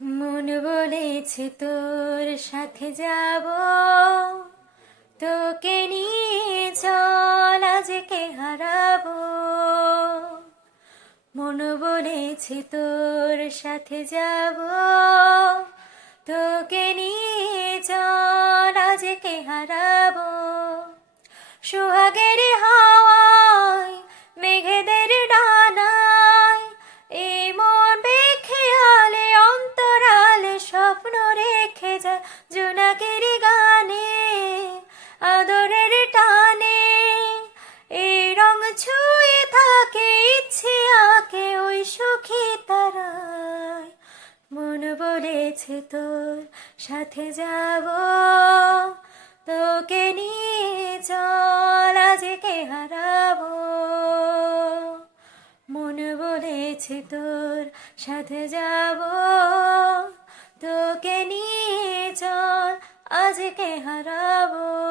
মন বলেছে তোর সাথে যাব, তোকে নিয়ে চল আজকে হারাবো। মন বলেছে তোর সাথে যাব, তোকে নিয়ে চল আজকে হারাবো। সোহাগের হাওয়ায় মেঘেদের ডানায় এই মন বেখেয়ালে অন্তরালে স্বপ্ন রেখে যায় জোনাকের গানে আদরের টানে। এই রং ছুঁয়ে থাকে ইচ্ছে আঁকে ওই সুখী তারায়। মন বলেছে তোর সাথে যাব, তোকে নিয়ে চল আজকে হারাবো। মন বলেছে তোর সাথে যাব, তোকে নিয়ে চল আজকে হারাবো।